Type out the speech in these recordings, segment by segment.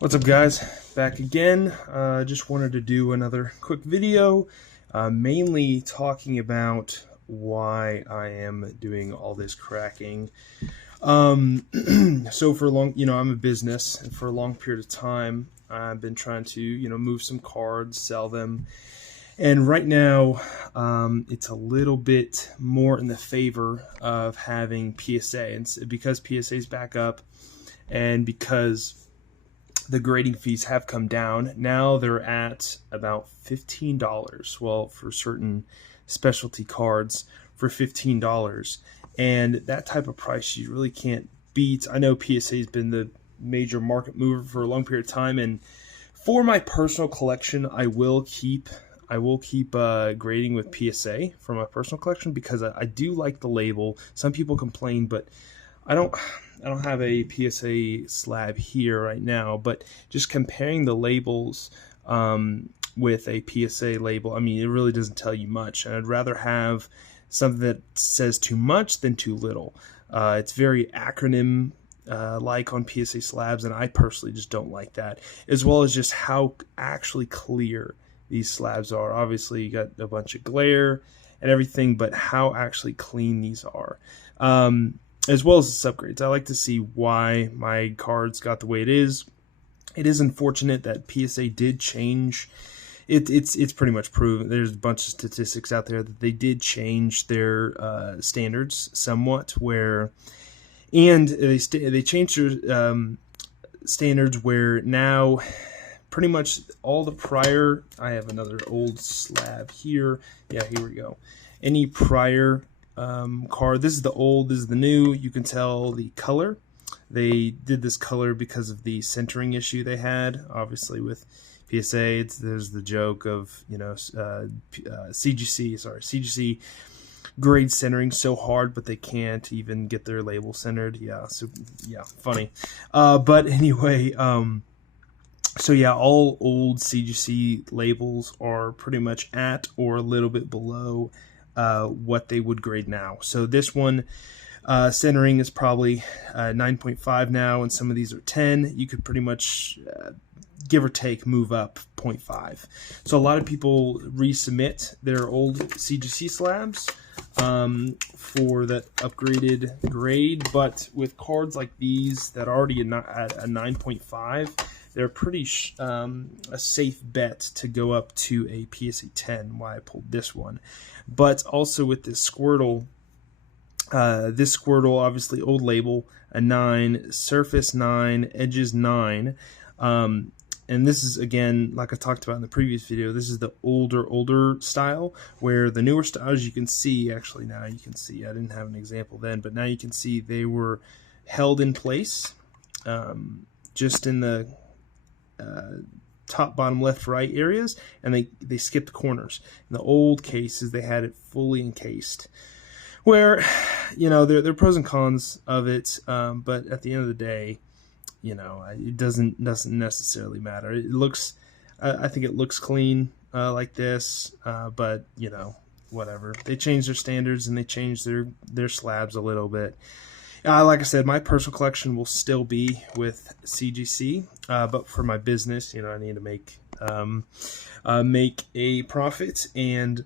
What's up, guys? Back again. Just wanted to do another quick video, mainly talking about why I am doing all this cracking. So for a long, I'm a business, and for a long period of time, I've been trying to, move some cards, sell them. And right now, it's a little bit more in the favor of having PSA, and because PSA is back up, and because the grading fees have come down. Now they're at about $15. Well, for certain specialty cards, for $15. And that type of price you really can't beat. I know PSA has been the major market mover for a long period of time, and for my personal collection, I will keep grading with PSA for my personal collection because I do like the label. Some people complain, but I don't have a PSA slab here right now, but just comparing the labels with a PSA label, I mean, it really doesn't tell you much. And I'd rather have something that says too much than too little. It's very acronym like on PSA slabs, and I personally just don't like that, as well as just how actually clear these slabs are. Obviously, you got a bunch of glare and everything, but how actually clean these are. As well as the subgrades. I like to see why my cards got the way it is. It is unfortunate that PSA did change. It's pretty much proven. There's a bunch of statistics out there that they did change their standards somewhat, and they changed their standards where now pretty much all the prior. I have another old slab here. Yeah, here we go. Any prior card. This is the old, this is the new. You can tell the color. They did this color because of the centering issue they had. Obviously, with PSA, there's the joke of CGC grade centering so hard, but they can't even get their label centered. Yeah, so yeah, funny. But anyway, so yeah, all old CGC labels are pretty much at or a little bit below what they would grade now. So this one, centering is probably 9.5 now, and some of these are 10. You could pretty much, give or take, move up 0.5. So a lot of people resubmit their old CGC slabs for that upgraded grade, but with cards like these that are already at a 9.5, they're pretty a safe bet to go up to a PSA 10, why I pulled this one. But also with this Squirtle, obviously old label, a 9, surface 9, edges 9. And this is, again, like I talked about in the previous video, this is the older style, where the newer styles you can see, actually now you can see, I didn't have an example then, but now you can see they were held in place just in the top, bottom, left, right areas, and they skipped corners. In the old cases, they had it fully encased, where, there are pros and cons of it, but at the end of the day, it doesn't necessarily matter. It looks, I think it looks clean like this, but whatever. They changed their standards and they changed their slabs a little bit. Like I said, my personal collection will still be with CGC, but for my business, I need to make a profit, and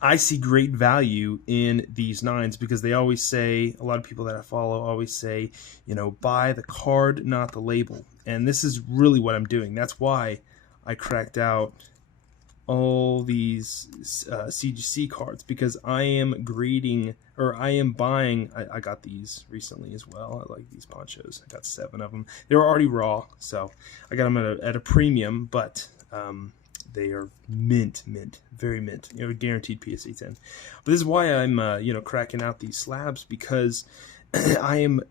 I see great value in these 9s because they always say, a lot of people that I follow always say, buy the card, not the label. And this is really what I'm doing. That's why I cracked out all these CGC cards, because I am grading, or I am buying. I got these recently as well. I like these ponchos. I got 7 of them. They were already raw, so I got them at a premium, but they are mint, very mint. Guaranteed PSA 10. But this is why I'm cracking out these slabs, because I am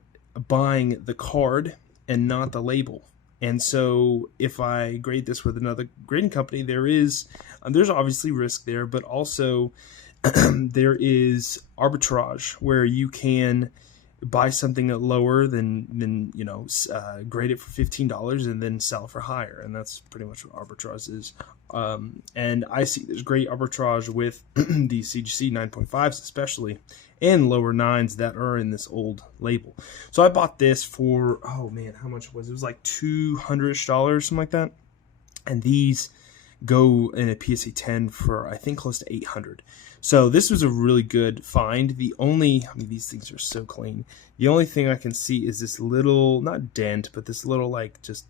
buying the card and not the label. And so if I grade this with another grading company, there's obviously risk there, but also there is arbitrage where you can buy something at lower than you know, grade it for $15 and then sell for higher, and that's pretty much what arbitrage is. And I see there's great arbitrage with these CGC 9.5s especially, and lower 9s that are in this old label. So I bought this for, oh man, how much was it? It was like $200-ish, something like that. And these go in a PSA 10 for, I think, close to $800. So this was a really good find. The only, I mean, these things are so clean. The only thing I can see is this little, not dent, but this little like just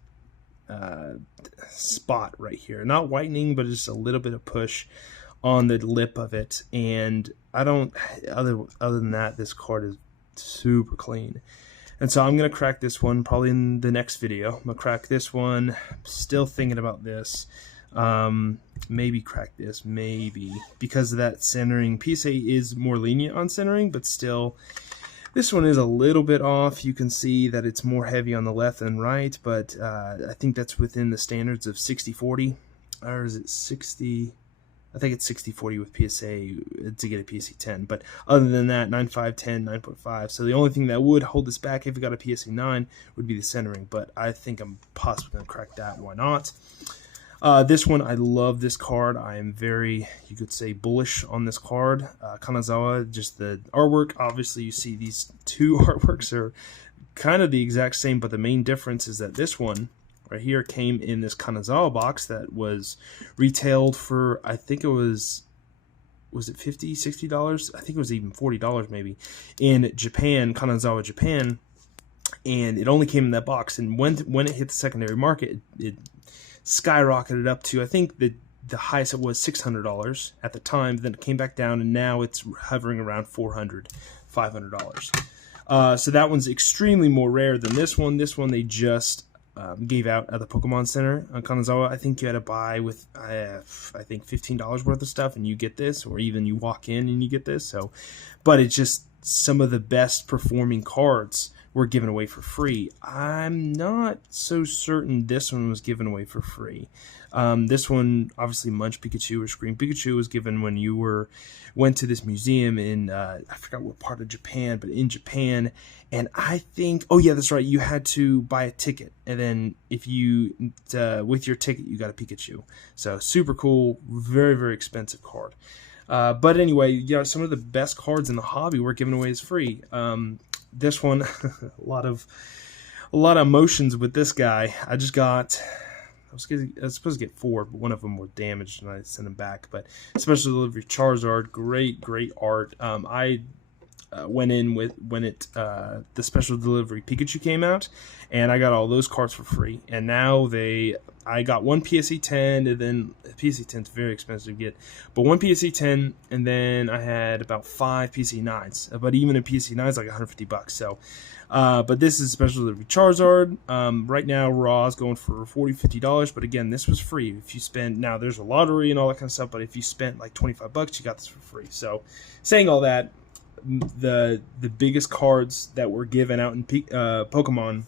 spot right here. Not whitening, but just a little bit of push on the lip of it. And I don't, other than that, this card is super clean. And so I'm going to crack this one probably in the next video. I'm going to crack this one. Still thinking about this. Maybe crack this, maybe, because of that centering. PSA is more lenient on centering, but still, this one is a little bit off. You can see that it's more heavy on the left than right, but I think that's within the standards of 60-40, or is it 60? I think it's 60-40 with PSA to get a PSA 10, but other than that, 9.5, 10, 9.5. So the only thing that would hold this back if we got a PSA 9 would be the centering, but I think I'm possibly going to crack that. Why not? This one, I love this card. I am very, you could say, bullish on this card. Kanazawa, just the artwork. Obviously, you see these two artworks are kind of the exact same, but the main difference is that this one right here came in this Kanazawa box that was retailed for, I think it was it $50, $60? I think it was even $40 maybe in Japan, Kanazawa, Japan, and it only came in that box. And when it hit the secondary market, it skyrocketed up to, I think the highest it was $600 at the time. Then it came back down, and now it's hovering around $400, $500. So that one's extremely more rare than this one. This one they just gave out at the Pokemon Center on Kanazawa. I think you had to buy with I think $15 worth of stuff, and you get this, or even you walk in and you get this. So, but it's just some of the best performing cards were given away for free. I'm not so certain this one was given away for free. This one, obviously, Munch Pikachu or Scream Pikachu was given when you went to this museum in, I forgot what part of Japan, but in Japan. And I think, oh yeah, that's right, you had to buy a ticket. And then if you, with your ticket, you got a Pikachu. So super cool, very, very expensive card. But anyway, you know, some of the best cards in the hobby were given away as free. This one, a lot of emotions with this guy. I just got, I was supposed to get 4, but one of them was damaged and I sent them back. But special delivery Charizard, great art. I went in with when the special delivery Pikachu came out, and I got all those cards for free. And now I got one PSA 10, and then PSA 10 is very expensive to get, but one PSA 10, and then I had about 5 PSA 9s. But even a PSA 9 is like $150. So, but this is special delivery Charizard. Right now, raw is going for $40, $50. But again, this was free. If you spend, now there's a lottery and all that kind of stuff, but if you spent like $25, you got this for free. So, saying all that, the biggest cards that were given out in Pokemon,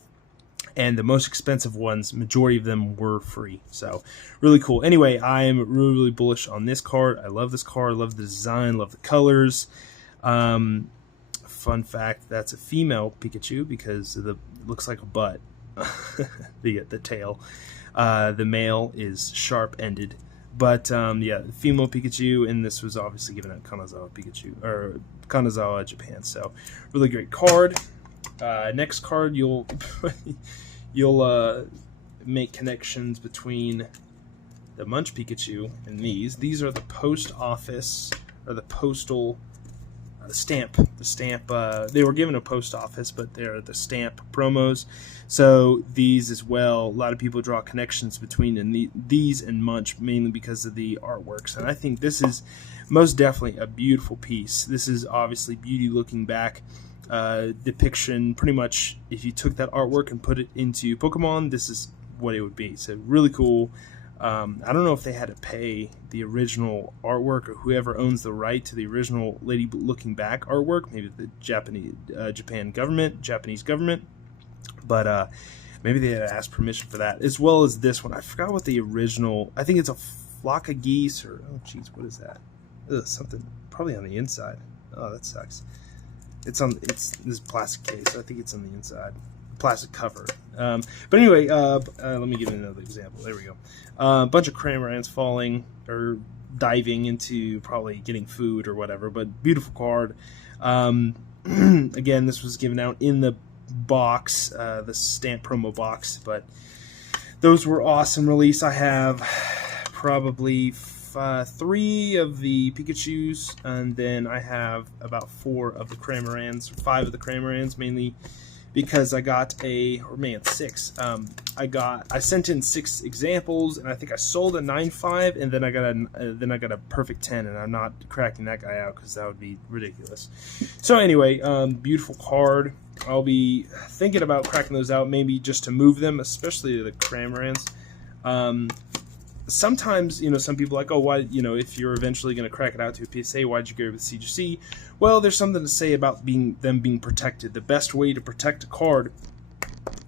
and the most expensive ones, majority of them were free. So really cool. Anyway, I am really bullish on this card. I love this card. I love the design. Love the colors. Fun fact: that's a female Pikachu because it looks like a butt. the tail. The male is sharp-ended. But yeah, the female Pikachu, and this was obviously given at Kanazawa Pikachu or Kanazawa, Japan. So really great card. Next card, you'll make connections between the Munch Pikachu and these. These are the post office or the postal stamp. The stamp. They were given a post office, but they're the stamp promos. So these as well. A lot of people draw connections between these and Munch, mainly because of the artworks. And I think this is most definitely a beautiful piece. This is obviously beauty looking back. Depiction, pretty much if you took that artwork and put it into Pokemon, this is what it would be. So really cool. I don't know if they had to pay the original artwork or whoever owns the right to the original Lady Looking Back artwork, maybe the Japanese government, but maybe they had to ask permission for that, as well as this one. I forgot what the original, I think it's a flock of geese, or oh geez, what is that? Ugh, something probably on the inside. Oh, that sucks. It's this plastic case. I think it's on the inside, plastic cover. But anyway, let me give you another example. There we go. A bunch of Cramorants falling or diving into probably getting food or whatever. But beautiful card. Again, this was given out in the box, the stamp promo box. But those were awesome release. I have probably 3 of the Pikachus, and then I have about 4 of the Cramorants, 5 of the Cramorants, mainly because I got 6. I sent in 6 examples, and I think I sold a 9.5, and then I got a perfect 10, and I'm not cracking that guy out because that would be ridiculous. So anyway, beautiful card. I'll be thinking about cracking those out, maybe just to move them, especially the Cramorants. Sometimes, some people are like, oh, why, if you're eventually going to crack it out to a PSA, why'd you go with CGC? Well, there's something to say about them being protected. The best way to protect a card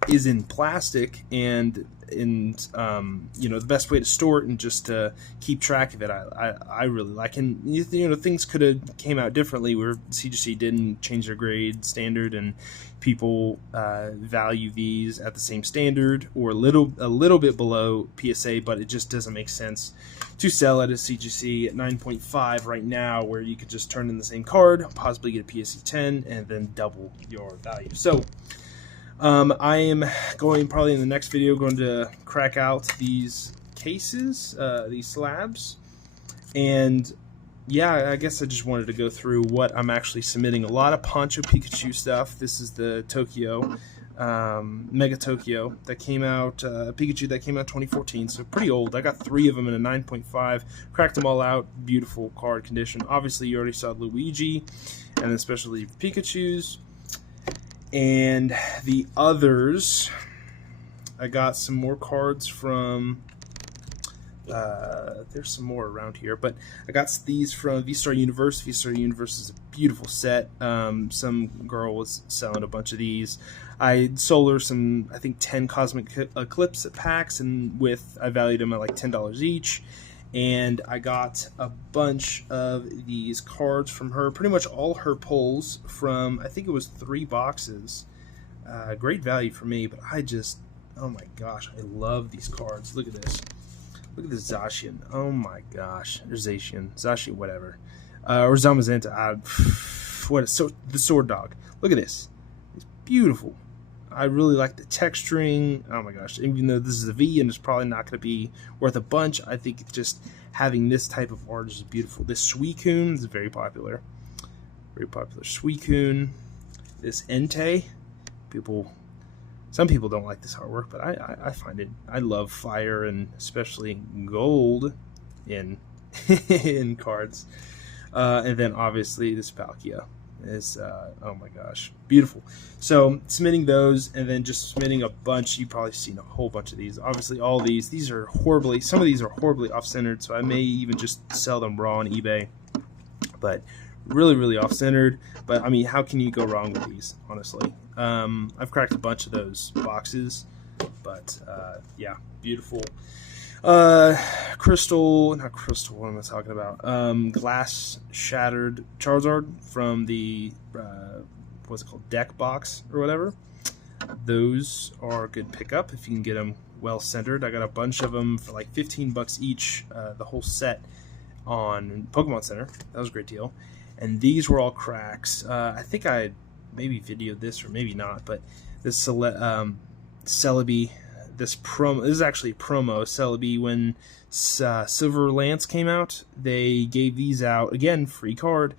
is in plastic, and the best way to store it and just to keep track of it, I really like. And things could have came out differently where CGC didn't change their grade standard, and people value these at the same standard or a little bit below PSA, but it just doesn't make sense to sell at a CGC at 9.5 right now, where you could just turn in the same card, possibly get a PSA 10, and then double your value. So I am probably in the next video going to crack out these cases, these slabs, and yeah, I guess I just wanted to go through what I'm actually submitting. A lot of Poncho Pikachu stuff. This is the Tokyo, Mega Tokyo that came out, Pikachu that came out 2014, so pretty old. I got 3 of them in a 9.5, cracked them all out, beautiful card condition. Obviously, you already saw Luigi, and especially Pikachu's. And the others, I got some more cards from, there's some more around here, but I got these from V-Star Universe. V-Star Universe is a beautiful set. Some girl was selling a bunch of these. I sold her some, I think, 10 Cosmic Eclipse packs, and I valued them at like $10 each. And I got a bunch of these cards from her, pretty much all her pulls from, I think it was 3 boxes. Great value for me, but oh my gosh, I love these cards. Look at this. Look at this Zacian. Oh my gosh. Or Zacian, whatever. Or Zamazenta. The Sword Dog. Look at this. It's beautiful. I really like the texturing. Oh my gosh. Even though this is a V and it's probably not going to be worth a bunch, I think just having this type of art is beautiful. This Suicune is very popular. Very popular Suicune. This Entei. Some people don't like this artwork, but I find it. I love fire, and especially gold in in cards. And then obviously this Palkia is oh my gosh, beautiful. So submitting those, and then just submitting a bunch. You've probably seen a whole bunch of these. Obviously all these are horribly, some of these are horribly off-centered, so I may even just sell them raw on eBay. But really off-centered. But I mean, how can you go wrong with these, honestly? I've cracked a bunch of those boxes, but yeah, beautiful. Not crystal, what am I talking about? Glass shattered Charizard from the what's it called, deck box or whatever. Those are a good pickup if you can get them well centered. I got a bunch of them for like $15 each, the whole set on Pokemon Center. That was a great deal. And these were all cracks. I think I maybe videoed this or maybe not, but this Celebi, this is actually a promo. Celebi, when Silver Lance came out, they gave these out, again, free card,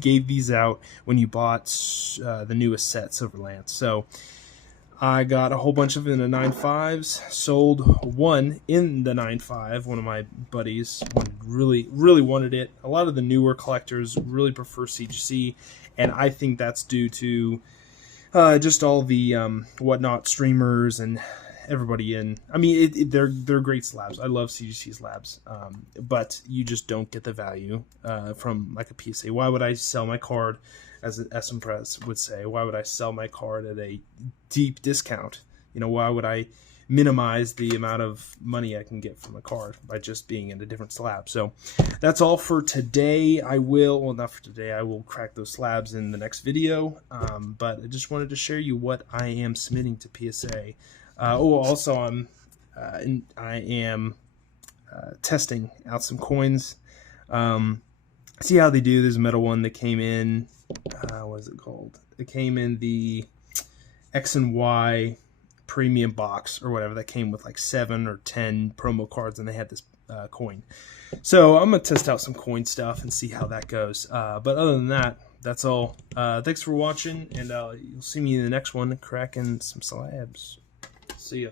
gave these out when you bought the newest set, Silver Lance. So I got a whole bunch of them in the 9.5s, sold one in the 9.5. One of my buddies really wanted it. A lot of the newer collectors really prefer CGC, and I think that's due to just all the whatnot streamers and everybody in. I mean, they're great slabs. I love CGC slabs, but you just don't get the value from like a PSA. Why would I sell my card, as SM Press would say? Why would I sell my card at a deep discount? You know, why would I minimize the amount of money I can get from a card by just being in a different slab. So that's all for today. I will crack those slabs in the next video, but I just wanted to share you what I am submitting to PSA. Also I am testing out some coins. See how they do. There's a metal one that came in, what is it called? It came in the X and Y premium box or whatever, that came with like 7 or 10 promo cards, and they had this coin. So I'm going to test out some coin stuff and see how that goes. But other than that, that's all. Thanks for watching, and you'll see me in the next one cracking some slabs. See ya.